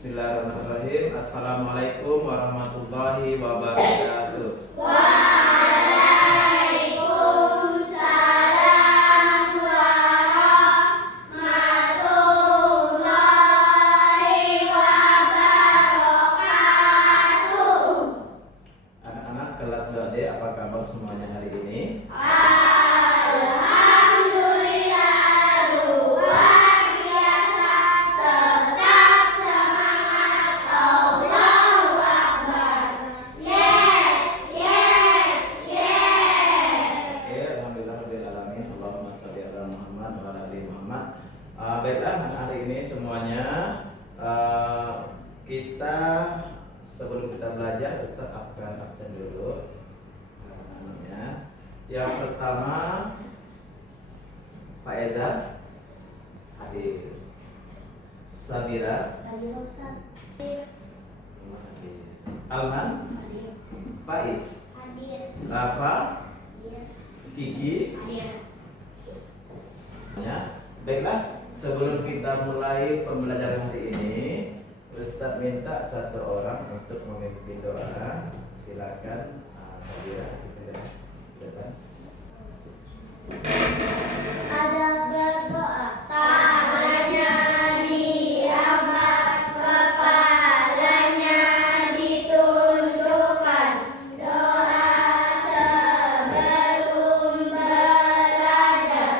Bismillahirrahmanirrahim. Assalamualaikum warahmatullahi wabarakatuh. Waalaikumsalam warahmatullahi wabarakatuh. Anak-anak kelas 2D, apa kabar semuanya hari ini? Alhamdulillah, luar biasa, tetap semangat, Allahu Akbar. Yes, yes, yes. Oke, alhamdulillah alamin. Allahumma shalli ala Muhammad wa ala ali Muhammad. Baiklah, hari ini semuanya kita sebelum kita belajar tetap akan absen dulu. Yang pertama, Pak Eza hadir, Sabira, Alman, Faiz, Rafa, Kiki. Ya, baiklah, sebelum kita mulai pembelajaran hari ini, Ustadz minta satu orang untuk memimpin doa. Silakan, Sabira. Silakan. Ada berdoa, tangannya diangkat, kepalanya ditundukkan, doa sebelum belajar.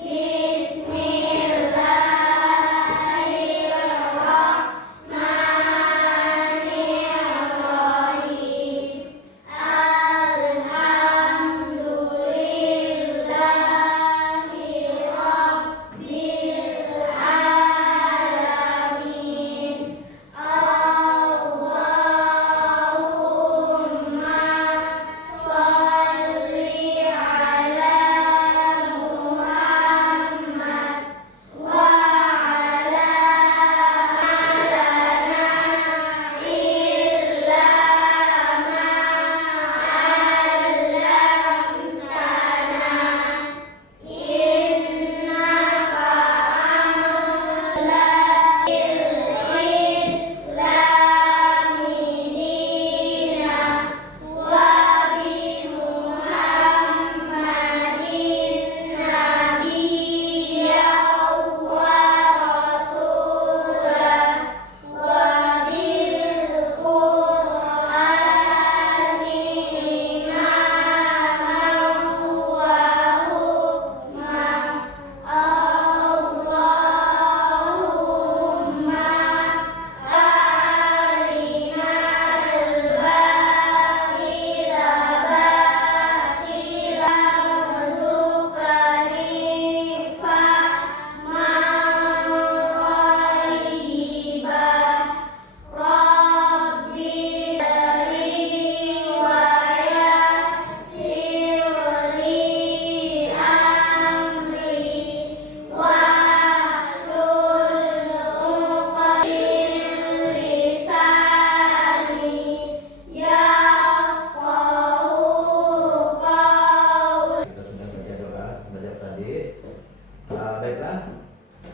Bismillahirrahmanirrahim. Kita sudah baca doa, belajar tadi. Baiklah,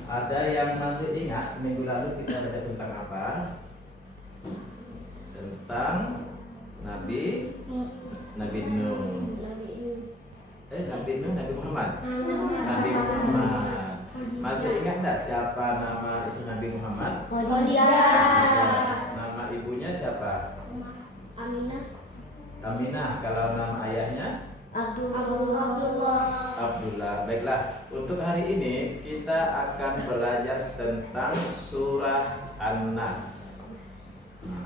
ada yang masih ingat minggu lalu kita belajar tentang apa? Tentang Nabi Nuh. Nabi Nuh, Nabi Muhammad. Nabi Muhammad. Masih ingat tidak siapa nama istri Nabi Muhammad? Nama ibunya siapa? Aminah. Kalau nama ayahnya? Abdullah. Baiklah, untuk hari ini kita akan belajar tentang surah An-Nas.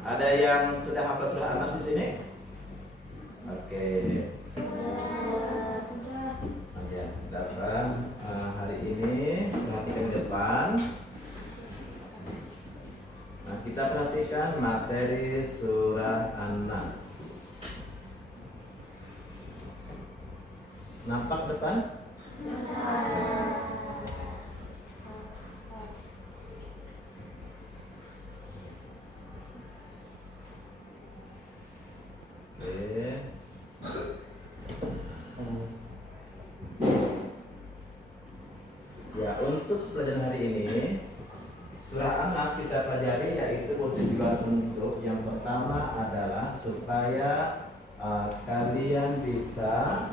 Ada yang sudah hafal surah An-Nas di sini? Oke. Ya, datang hari ini perhatikan di depan. Nah, kita perhatikan materi surah An-Nas. Nampak depan? Oke. Ya, untuk pelajaran hari ini Surah An-Nas kita pelajari yaitu bertujuan untuk yang pertama adalah supaya kalian bisa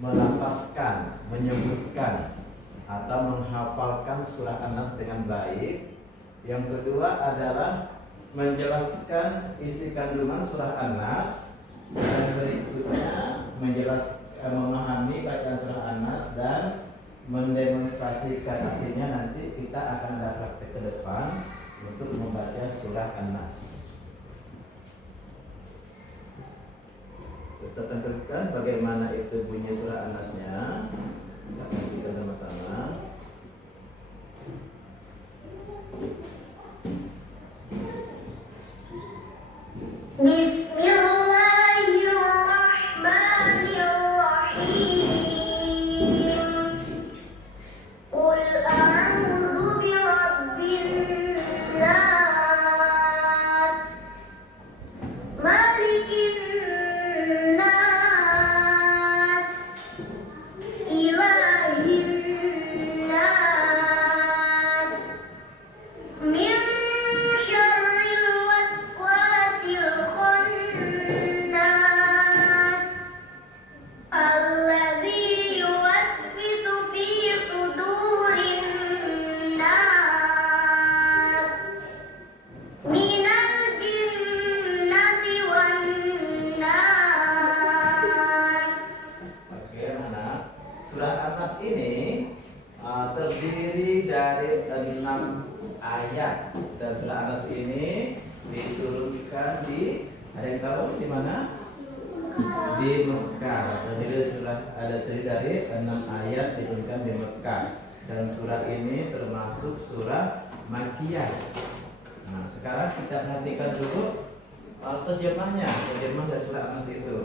melafazkan, menyebutkan atau menghafalkan surah An-Nas dengan baik. Yang kedua adalah menjelaskan isi kandungan surah An-Nas, dan berikutnya memahami bacaan surah An-Nas dan mendemonstrasikan. Artinya nanti kita akan ada praktek ke depan untuk membaca surah An-Nas. Kita tentukan bagaimana itu bunyi surah An-Nasnya. Kita sama-sama. Bismillahirrahmanirrahim. Qul a'udzu birabbin nas, malikin nas, ilahin nas, min syarril waswasil khannas, alladzi yuwaswisu fi sudurin nas, minal jinnati wan nas. Oke anak-anak, surah An-Nas ini terdiri dari 6 ayat, dan surah An-Nas ini diturunkan di, ada yang tahu di mana? Di Mekah. Terdiri dari 6 ayat diturunkan di Mekah, dan surah ini termasuk surah Makkiyah. Nah, sekarang kita perhatikan dulu terjemah dari surah An-Nas itu.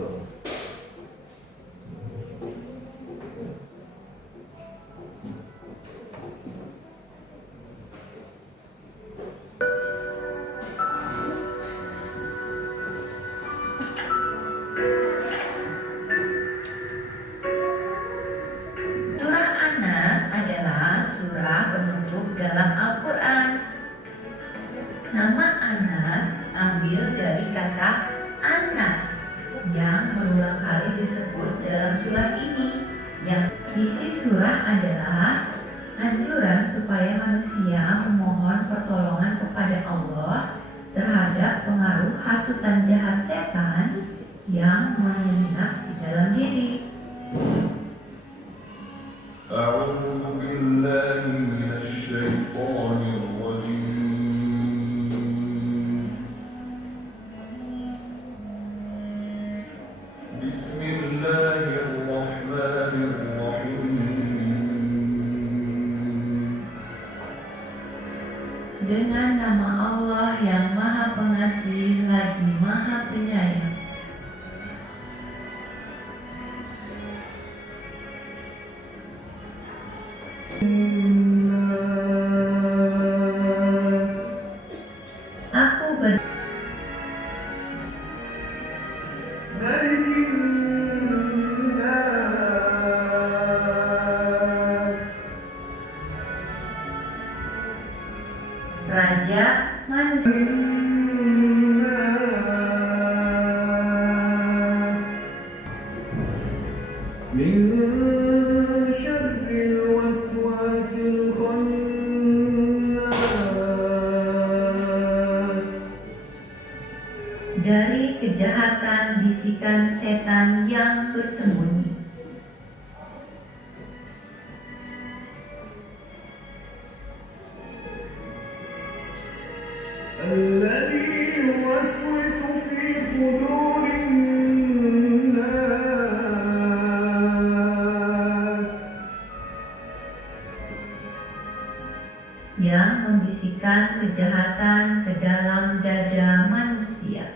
Surah An-Nas adalah surah penutup dalam Al-Quran. Nama An-Nas diambil dari kata Anas yang berulang kali disebut dalam surah ini. Yang isi surah adalah anjuran supaya manusia memohon pertolongan kepada Allah terhadap pengaruh hasutan jahat setan yang menyelinap di dalam diri. أعوذ بالله من الشيطان الرجيم. بسم الله الرحمن الرحيم. Dengan nama Allah yang Maha Pengasih lagi Maha Penyayang. الناس Aku ber ملك الناس Raja Manusia. الناس من شر الوسواس الخناس Dari kejahatan bisikan setan yang bersembunyi. الذي يوسوس في صدور الناس Yang membisikkan kejahatan ke dalam dada manusia.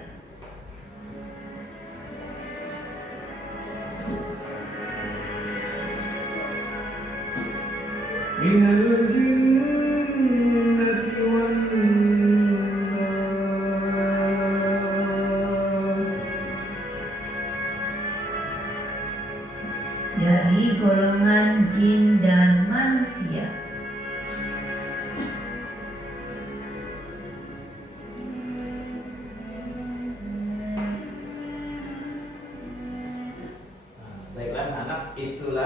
من الجنة والناس Dari golongan jin dan manusia.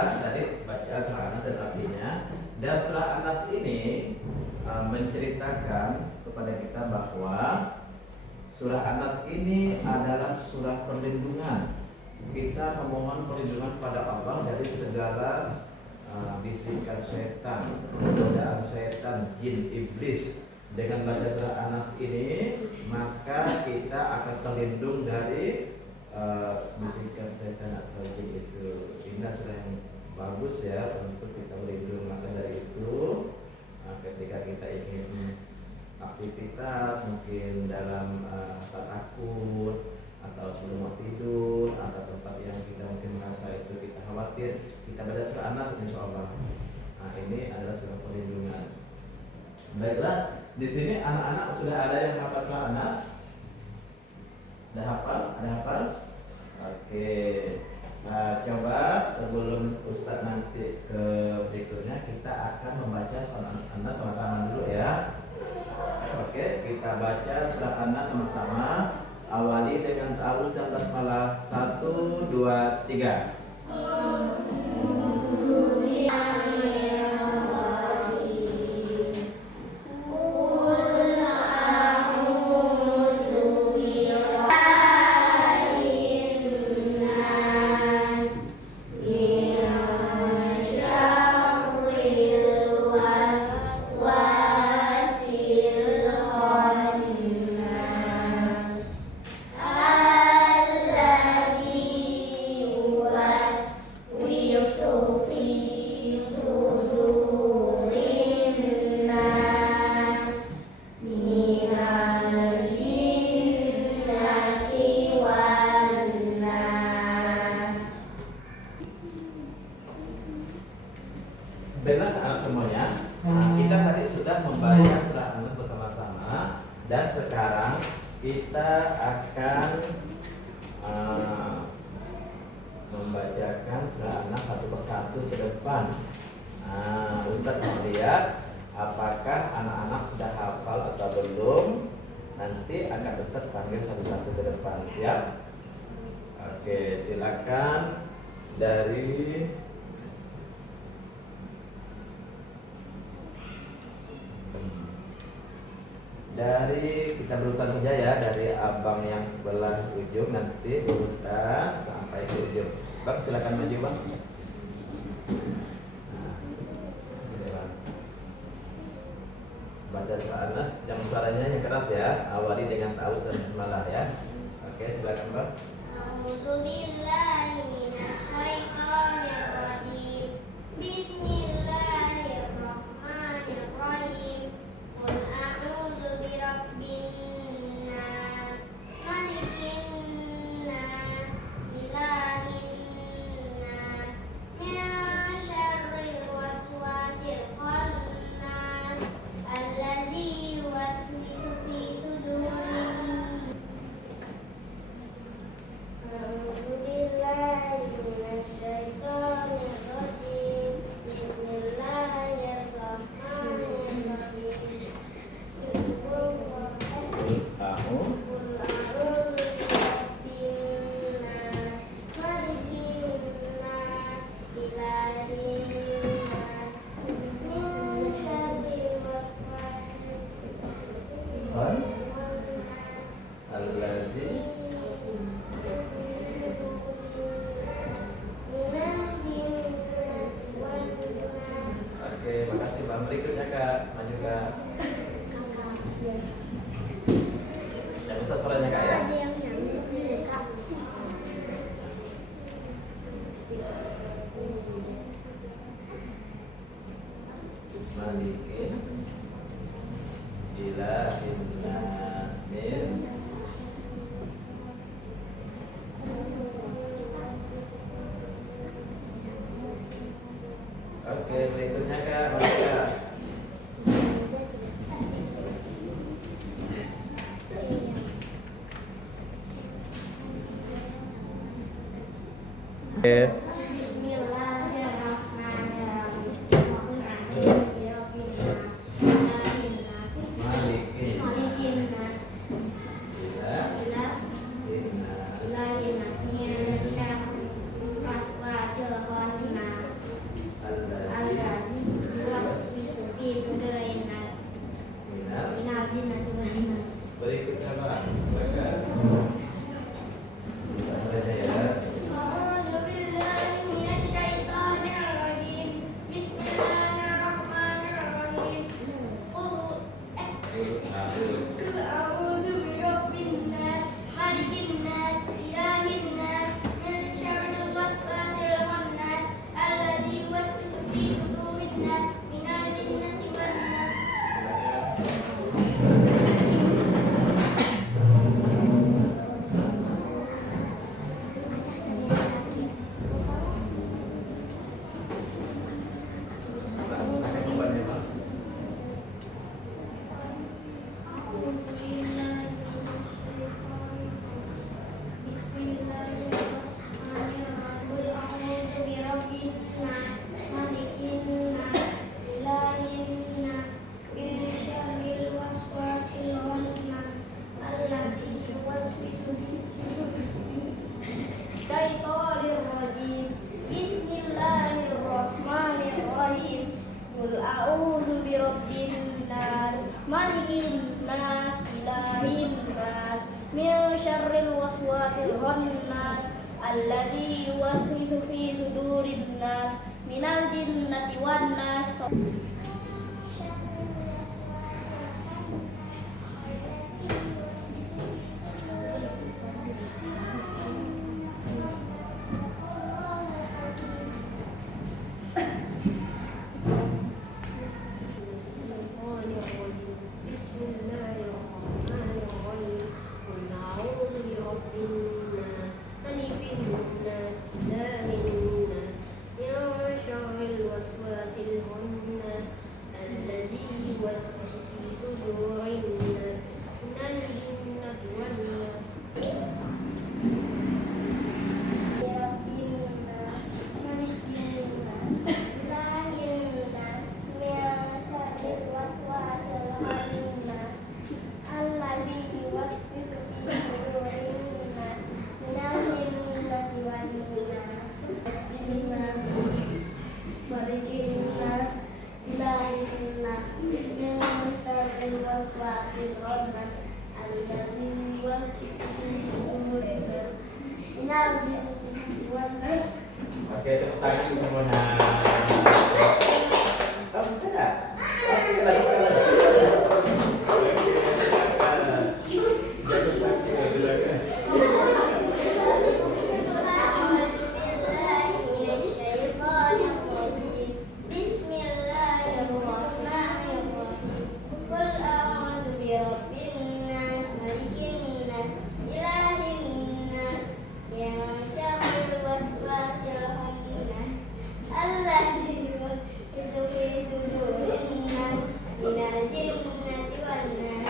sudah dari bacaan surah An-Nas dan artinya. Dan surah An-Nas ini menceritakan kepada kita bahwa surah An-Nas ini adalah surah perlindungan. Kita memohon perlindungan pada Allah dari segala bisikan setan, godaan setan, jin, iblis. Dengan baca surah An-Nas ini, maka kita akan terlindung dari bisikan setan atau jin itu. Ini surah yang bagus ya untuk kita berlindung. Maka dari itu, ketika kita ingin aktivitas mungkin dalam saat takut atau sebelum mau tidur atau tempat yang kita mungkin merasa itu kita khawatir, kita baca surah An-Nas insyaallah. Nah, ini adalah surah perlindungan. Baiklah, di sini anak-anak sudah ada yang hafal surah An-Nas? Sudah hafal? Ada hafal? Oke. Nah, coba sebelum Ustadz nanti ke berikutnya kita akan membaca surah An-Nas sama-sama dulu ya. Oke, kita baca surah An-Nas sama-sama. Awali dengan ta'awudz dan basmalah. 1, 2, 3. Benar anak semuanya. Nah, kita tadi sudah membaca surah An-Nas bersama-sama dan sekarang kita akan membacakan surah An-Nas satu persatu ke depan. Ustadz mau lihat apakah anak-anak sudah hafal atau belum. Nanti akan Ustadz panggil satu-satu ke depan. Siap? Oke, silakan dari kita berurutan saja ya, dari abang yang sebelah ujung nanti berurutan sampai ke ujung. Bang silakan maju bang. Baca surah An-Nas, yang suaranya yang keras ya. Awali dengan ta'awudz dan basmalah ya. Oke, silakan bang. A'udzubillahi minasyaitonirrajim. Bismillahirrahmanirrahim. Qul a'udzu birabbin nas, malikin nas, ilahin nas, min syarril waswasil khannas, alladzi yuwaswisu fi sudurin. A'udzu billahi minasyaitonirrajim. Bismillahirrahmanirrahim. Kamu Qul a'udzu birabbin nas, malikin nas, ilahin nas, min syarril waswasil kan khannas. alladzi. Oke, makasih bang. Berikutnya kak, maju kak. Yang besar suaranya kak ya. Malikin ilahin nas min. Oke, berikutnya kak, maju kak. Oke. Bismillahirrahmanirrahim. Malikin nas, Bila ilahin nas, min syarril waswasil khannas. malikin nas, ilahin nas, min syarril waswasil khannas, alladzi yuwaswisu fi sudurin nas, minal jinnati wan nas. Bismillahirrahmanirrahim. Qul a'udzu birabbin nas, malikin nas, ilahin nas, min syarril waswasil khannas, alladzi yuwaswisu fi sudurin nas, minal jinnati wan nas. Oke, tepuk tangan semuanya. Oh, bisa nggak? Oke, lagi. Bismillahirrahmanirrahim. Qul a'udzu birabbin nas, malikin nas, ilahin nas, min syarril waswasil khannas, alladzi yuwaswisu fi sudurin nas, minal jinnati wan nas.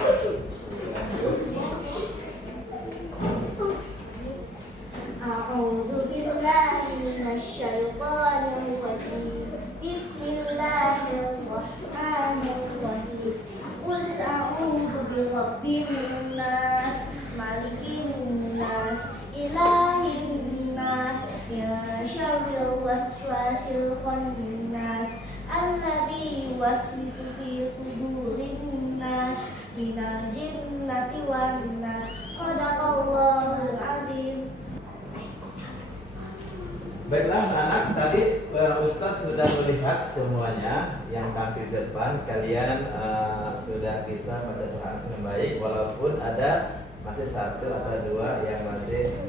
A'udzu billahi minasy syaithanir rajim. Bismillahirrahmanirrahim. Qul a'udzu birabbin nas, malikin nas, ilahin nas, min syarril waswasil khannas, alladzi yuwaswisu fi sudurin nas, minal jinnati wan nas. Shadaqallahul azim. Baiklah anak-anak, tadi Ustadz sudah melihat semuanya yang tampil di depan. Kalian sudah bisa pada surah dengan baik, walaupun ada masih satu atau dua yang masih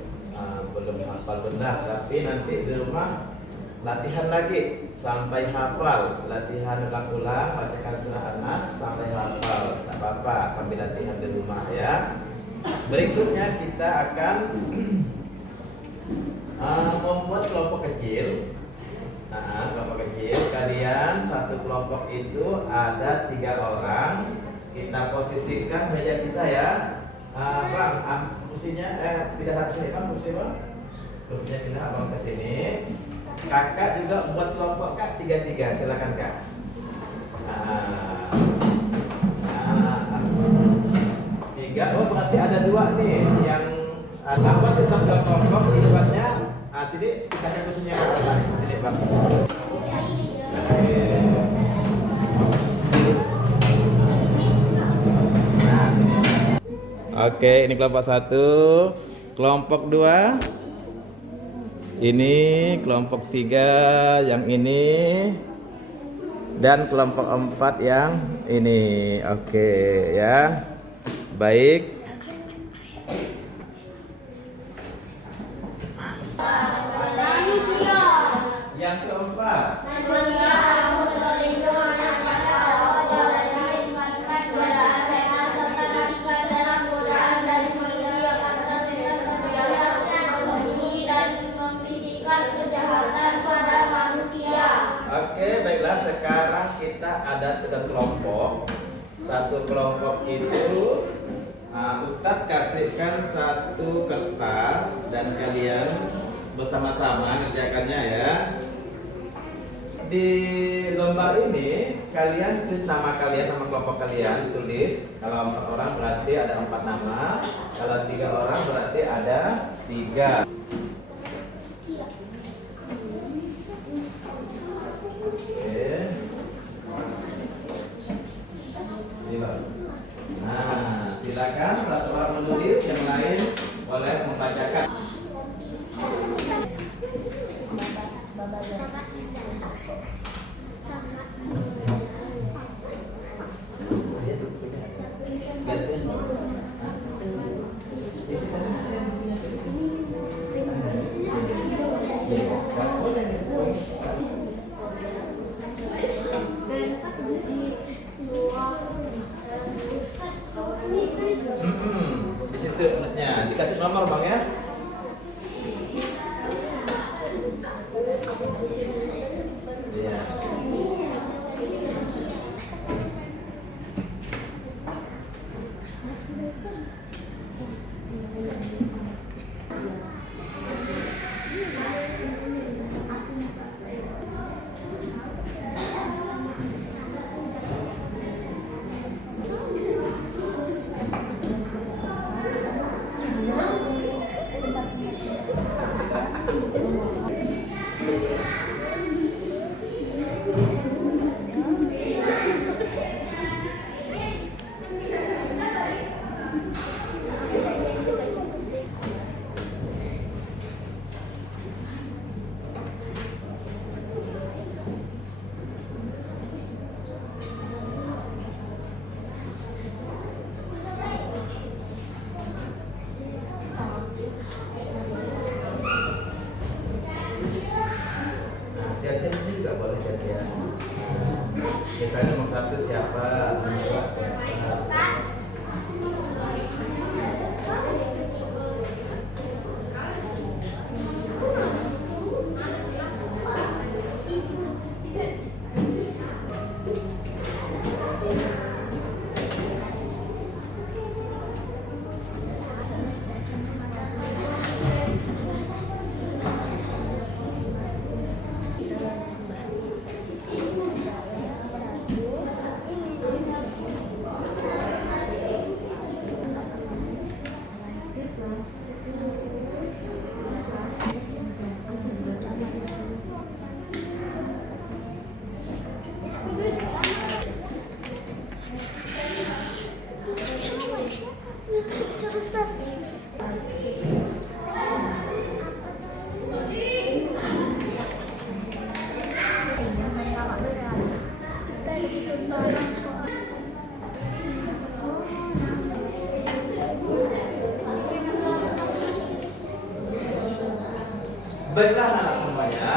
belum hafal benar. Tapi nanti di rumah latihan lagi sampai hafal, latihan ulang-ulang, bacakan surah An-Nas sampai hafal. Tak apa-apa, sambil latihan di rumah ya. Berikutnya kita akan membuat kelompok kecil. Kelompok kecil, kalian satu kelompok itu ada 3 orang. Kita posisikan meja kita ya. Bang, kursinya pindah satu sini bang, kursinya pindah abang ke sini. Kakak juga buat kelompok kak 3-3, silakan kak. Tiga, oh berarti ada 2 nih yang sama tetap dalam kelompok. Isbatnya sini kasih kursinya sini bang. Oke, ini kelompok 1, kelompok 2, ini kelompok 3 yang ini, dan kelompok 4 yang ini. Oke ya, baik. Yang keempat, oke, baiklah. Sekarang kita ada tugas kelompok. Satu kelompok itu Ustadz kasihkan satu kertas dan kalian bersama-sama ngerjakannya ya. Di lembar ini kalian tulis nama kalian, nama kelompok kalian tulis. Kalau 4 orang berarti ada 4 nama. Kalau 3 orang berarti ada 3. Oke. Ini Bang. nomor Bang ya. Iya. Lihat ini juga boleh jadi ya. Misalnya nomor 1 siapa, nomor 2 siapa. Baiklah anak semuanya,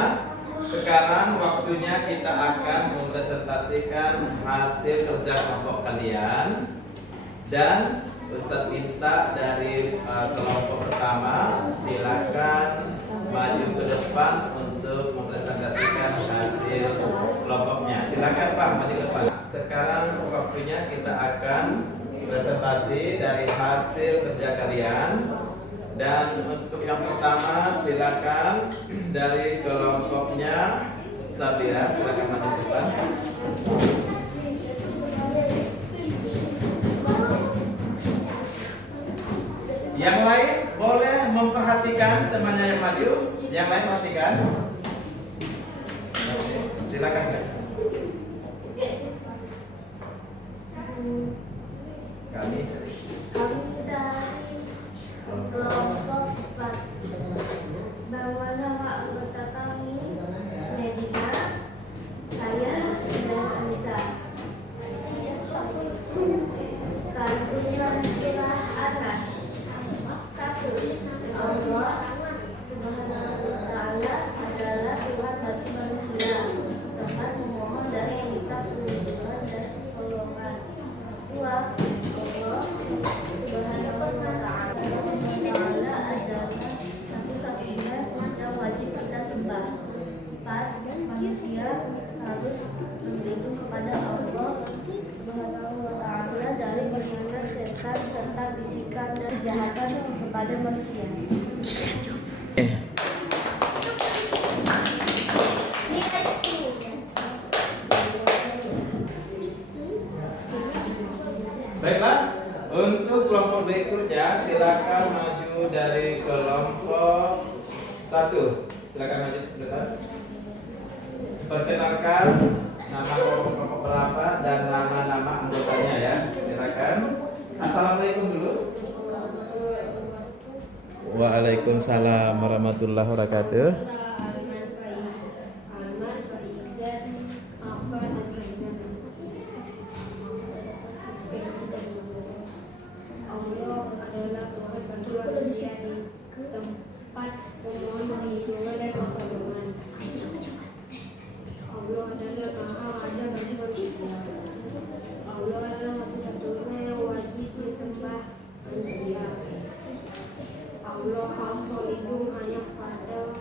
sekarang waktunya kita akan mempresentasikan hasil kerja kelompok kalian. Dan Ustadz minta dari kelompok pertama silakan maju ke depan untuk mempresentasikan hasil kelompoknya. Silakan Pak maju ke depan. Sekarang waktunya kita akan presentasi dari hasil kerja kalian. Dan untuk yang pertama silakan dari kelompoknya Sabira, silakan maju ke depan. Yang lain boleh memperhatikan temannya yang maju. Yang lain perhatikan. Silakan Kak. Kami dari kelompok 4. Nama anggota kami Medina, saya dan Anissa. Kandungan istilah Anas. 1. Allah Subhanahu wa Ta'ala adalah Tuhan bagi manusia, dengan memohon dari yang minta perlindungan dan pertolongan. 2. Allah Subhanahu wa Ta'ala adalah satu-satunya yang wajib kita sembah. 4. Manusia harus berlindung kepada Allah Subhanahu wa Ta'ala dari bisikan setan serta bisikan dan kejahatan kepada manusia. Baiklah, untuk kelompok berikutnya silakan maju dari kelompok 1. Silakan maju ke depan. Perkenalkan nama kelompok berapa dan nama-nama anggotanya ya. Silakan. Assalamualaikum dulu. Waalaikumsalam warahmatullahi wabarakatuh. Allah adalah Tuhan bagi manusia tempat memohon perlindungan dan pertolongan. Allah adalah Maha Ada bagi manusia. Allah adalah satu-satunya yang wajib disembah manusia. Allah harus berlindung hanya pada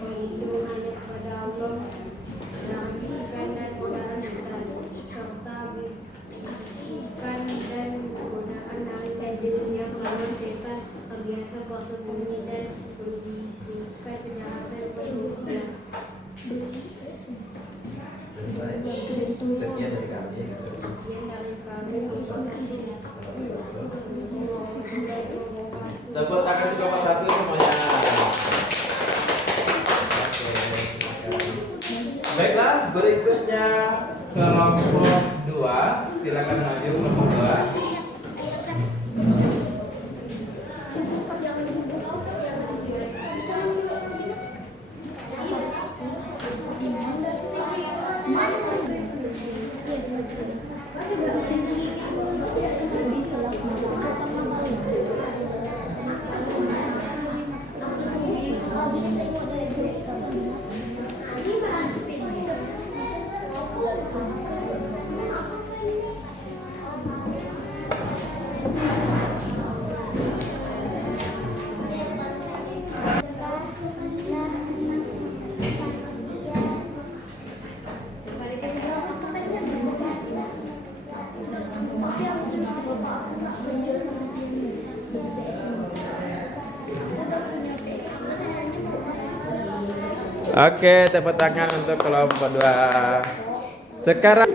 berlindung hanya kepada Allah dalam bisikan dan godaan setan, serta bisikan dan godaan dari dunia melawan setan terbiasa bersembunyi dan berbisikkan kejahatan manusia. Sekian dari kami. Sekian dari kami. Tepuk tangan untuk kelompok 1 semuanya. Baiklah, berikutnya kelompok 2. Silakan maju kelompok 2. Oke, tepuk tangan untuk kelompok 2. Sekarang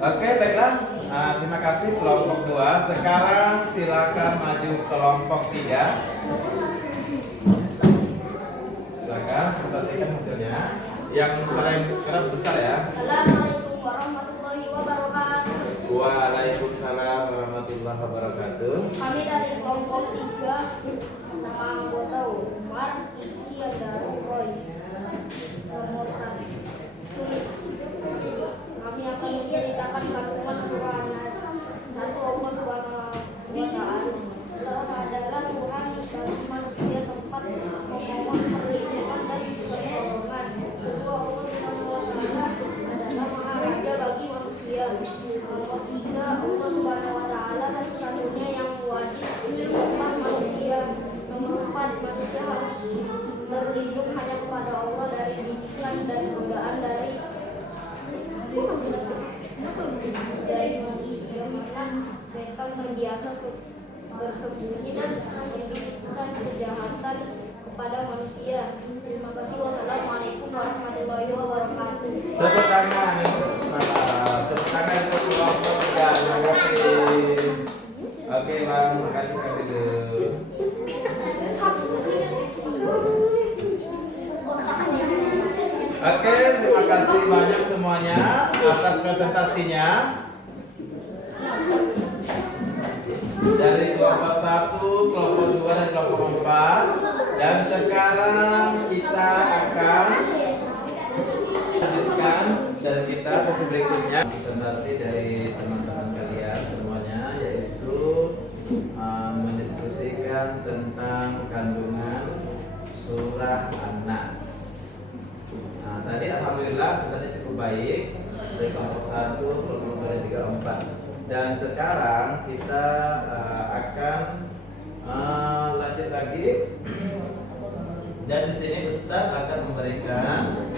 Oke, baiklah. Terima kasih kelompok 2. Sekarang silakan maju kelompok 3. Silakan presentasikan hasilnya. Yang suara yang keras besar ya. Assalamualaikum warahmatullahi wabarakatuh. Waalaikumsalam warahmatullahi wabarakatuh. Kami dari kelompok 3, nama anggota Umar, Iki, dan Roy. Nomor 1. Kami akan menceritakan kandungan surah An-Nas. 1. Allah Subhanahu wa Ta'ala adalah Tuhan bagi manusia tempat memohon perlindungan dan pertolongan. 2. Allah Subhanahu wa Ta'ala adalah Maha Raja bagi manusia. Nomor 3. Allah Subhanahu wa Ta'ala satu-satunya yang wajib disembah manusia. Nomor 4. Manusia harus berlindung hanya kepada Allah dari bisikan dan godaan dari manusia, karena setan terbiasa bersembunyi dan menimbulkan kejahatan kepada manusia. Terima kasih. Wassalamualaikum warahmatullahi wabarakatuh. Tepuk tangan untuk kelompok 3. Terima kasih. Oke Bang, terima kasih kami dulu. Oke, terima kasih banyak semuanya atas presentasinya. Dari kelompok 1, kelompok 2, dan kelompok 4. Dan sekarang kita akan lanjutkan dan kita sesi berikutnya presentasi dari teman-teman kalian semuanya, yaitu mendiskusikan tentang kandungan surah An-Nas. Nah, tadi alhamdulillah kita cukup baik dari kelompok 1, kelompok 2, dan 3, 4. Dan sekarang kita akan lanjut lagi. Dan di sini Ustaz akan memberikan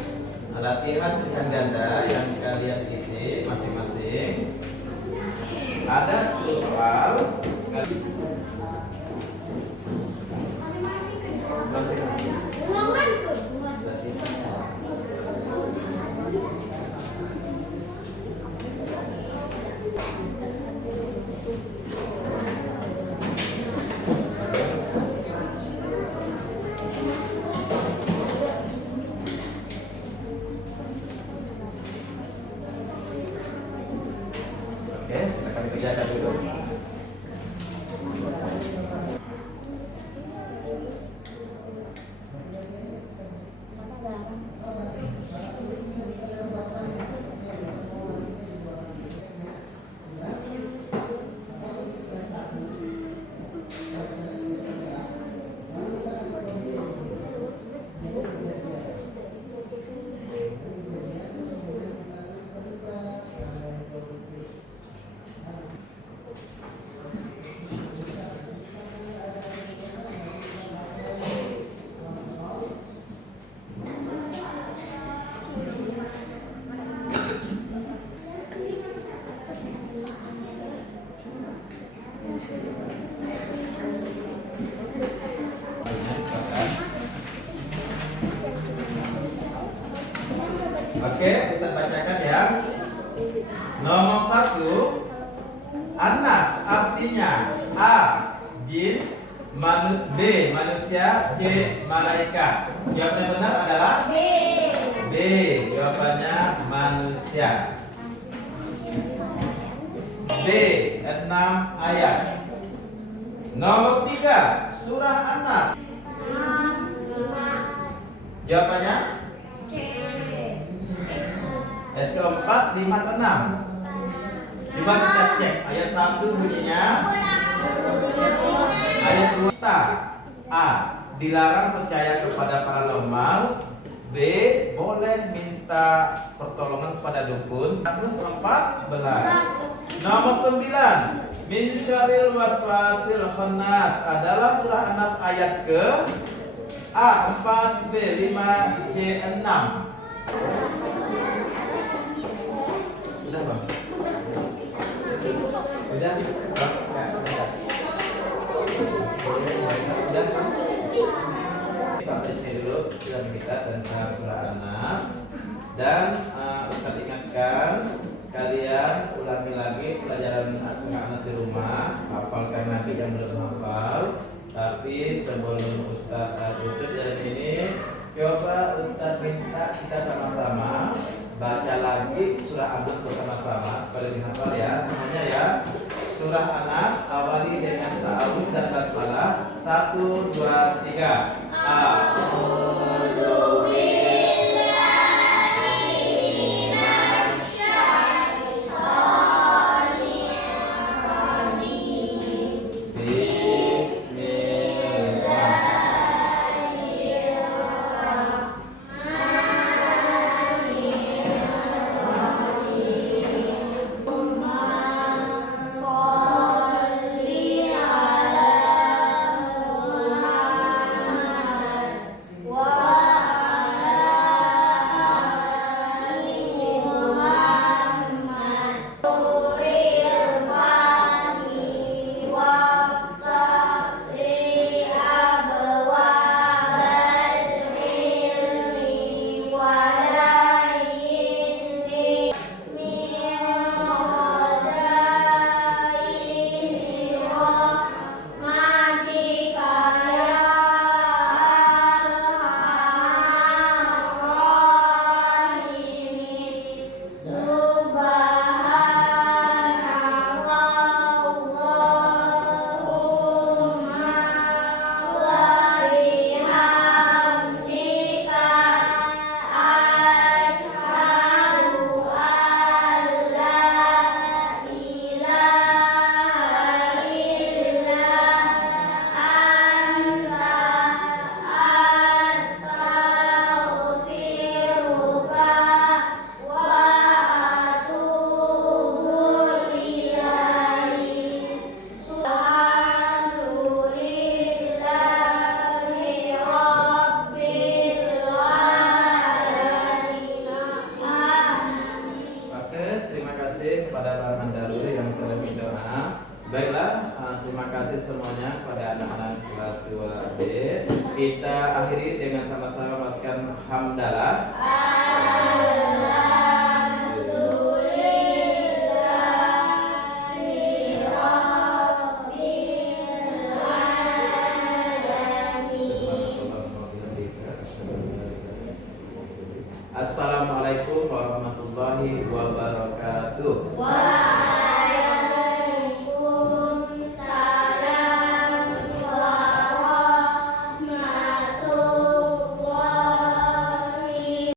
latihan pilihan ganda yang kalian isi masing-masing. Ada 10 soal. Masing-masing. Oke, silakan kerjakan dulu. Anas artinya A. Jin, B. Manusia, C. Malaikat. Jawabannya benar adalah B. Jawabannya manusia. B. 6 ayat. Nomor 3 surah An-Nas. Jawabannya ayat keempat 5 atau 6. Coba kita cek ayat 1 bunyinya. Ayat 2 kita A. Dilarang percaya kepada para paranormal. B. Boleh minta pertolongan kepada dukun. Kasus 14. Nomor 9 min syarril waswasil khannas adalah surah An-Nas ayat ke A 4, B 5, C 6. Udah bang? Udah? Sampai sini dulu pelajaran kita tentang surah An-Nas. Dan Ustaz ingatkan kalian ulangi lagi pelajaran anak-anak di rumah, hafalkan lagi yang belum hafal. Tapi sebelum Ustaz tutup dari ini, coba Ustaz minta kita sama-sama baca lagi surah An-Nas bersama-sama supaya lebih hafal ya semuanya ya. Surah An-Nas awali dengan ta'awuz dan basmalah. 1, 2, 3. Baiklah, terima kasih semuanya pada anak-anak kelas 2B. Kita akhiri dengan sama-sama masukkan hamdalah. Assalamualaikum warahmatullahi wabarakatuh.